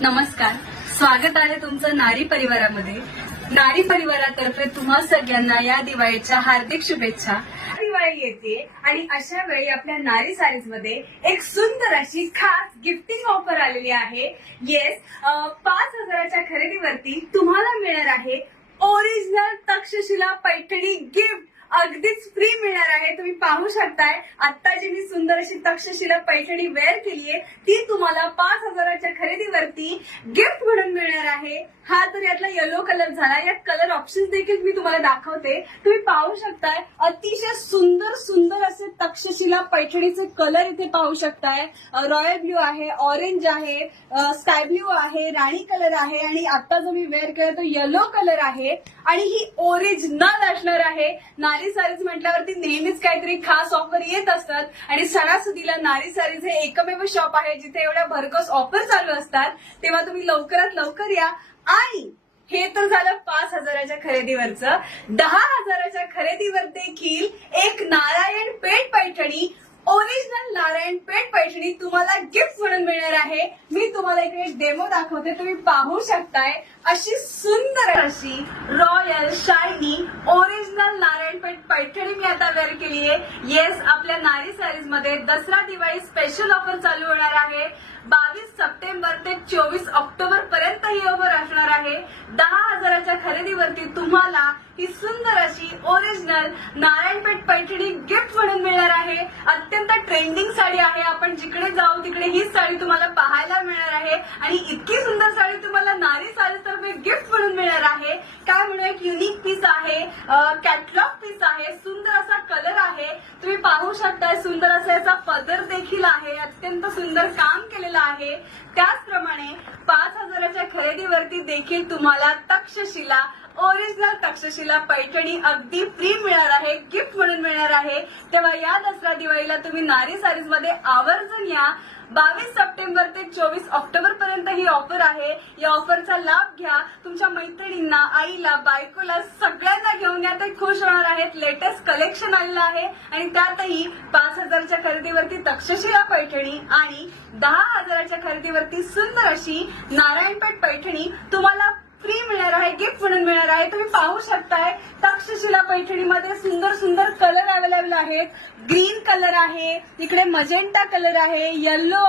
नमस्कार, स्वागत आहे तुमचं नारी परिवारामध्ये। नारी परिवारातर्फे तुम्हा सगळ्यांना या दिवाळीच्या हार्दिक शुभेच्छा। दिवाळी येते आणि अशा वेळी आपल्या नारी सारीज मध्ये एक सुंदर अशी खास गिफ्टिंग ऑफर आलेली आहे। येस, 5,000च्या खरेदीवरती तुम्हाला मिळणार आहे ओरिजिनल तक्षशिला पैठणी गिफ्ट। अगदीच फ्री मिळणार आहे। तुम्ही पाहू शकताय आता जी मी सुंदर अशी तक्षशिला पैठणी वेअर केली आहे ती तुम्हाला 5,000च्या खरेदीवरती गिफ्ट म्हणून मिळणार आहे। हा तर यातला येलो कलर झाला। यात कलर ऑप्शन्स देखील मी तुम्हाला दाखवते। तुम्ही पाहू शकताय अतिशय सुंदर सुंदर असे तक्षशिला पैठणीचे कलर इथे पाहू शकताय। रॉयल ब्ल्यू आहे, ऑरेंज आहे, स्काय ब्ल्यू आहे, राणी कलर आहे आणि आता जो मी वेअर केला तो येलो कलर आहे आणि ही ओरिजिनल असणार आहे। नारी सारीज म्हटल्यावरती नेहमीच काहीतरी खास ऑफर येत असतात आणि सणासुदीला नारी सारीज हे एकमेव शॉप आहे जिथे एवढ्या भरघोस ऑफर चालू असतात। तेव्हा तुम्ही लवकरात लवकर या। आणि हे तर झालं 5,000च्या खरेदीवरचं। 10,000च्या खरेदीवर देखील एक नारायण पेठ पैठणी, ओरिजिनल नारायण पेठ पैठणी तुम्हाला गिफ्ट म्हणून मिळणार आहे। मी तुम्हाला इकडे डेमो दाखवते, तुम्ही पाहू शकताय अशी सुंदर अशी रॉयल शायनी ओरिजिनल नारायण पेठ पैठणी मी आता वेअर केली आहे। येस, आपल्या नारी सारीज मध्ये दसरा दिवाळी स्पेशल ऑफर चालू होणार आहे। 22 सप्टेंबर ते 24 ऑक्टोबर पर्यंत ही ऑफर असणार आहे। 10,000च्या खरेदीवरती तुम्हाला ही सुंदर अशी ओरिजिनल नारायणपेठ पैठणी गिफ्ट म्हणून मिळणार आहे। अत्यंत ट्रेंडिंग साडी आहे। आपण जिकडे जाऊ तिकडे ही साडी तुम्हाला पाहायला मिळणार आहे आणि इतकी सुंदर साडी तुम्हाला नारी सारीज तर्फे गिफ्ट म्हणून मिळणार आहे। काय म्हणून एक युनिक पीस आहे, कॅटलॉग पीस आहे, सुंदर असा कलर आहे। तुम्ही पाहू शकता सुंदर असा याचा पदर देखील आहे, अत्यंत सुंदर काम केलेलं आहे। त्याचप्रमाणे 5,000च्या खरेदीवरती देखील तुम्हाला तक्षशिला ओरिजिनल तक्षशिला पैठणी अगदी फ्री मिळणार आहे, गिफ्ट म्हणून मिळणार आहे। तेव्हा या दसरा दिवाळीला तुम्ही नारी सारीज मध्ये आवर्जून या। 22 सप्टेंबर ते 24 ऑक्टोबर पर्यंत ही ऑफर आहे। या ऑफरचा लाभ घ्या। तुमच्या मैत्रिणींना, आईला, बायकोला सगळ्यांना घेऊन या, ते खुश होणार आहेत। लेटेस्ट कलेक्शन आलेलं आहे आणि त्यातही 5,000च्या खरेदीवरती तक्षशिला पैठणी आणि 10,000च्या खरेदीवरती सुंदर अशी नारायणपेठ पैठणी तुम्हाला फ्री मिळणार आहे, गिफ्ट म्हणून मिळणार आहे। तुम्ही पाहू शकताय तक्षशिला पैठणीमध्ये सुंदर सुंदर कलर अवेलेबल आहेत। ग्रीन कलर आहे, इकडे मजेंटा कलर आहे, येल्लो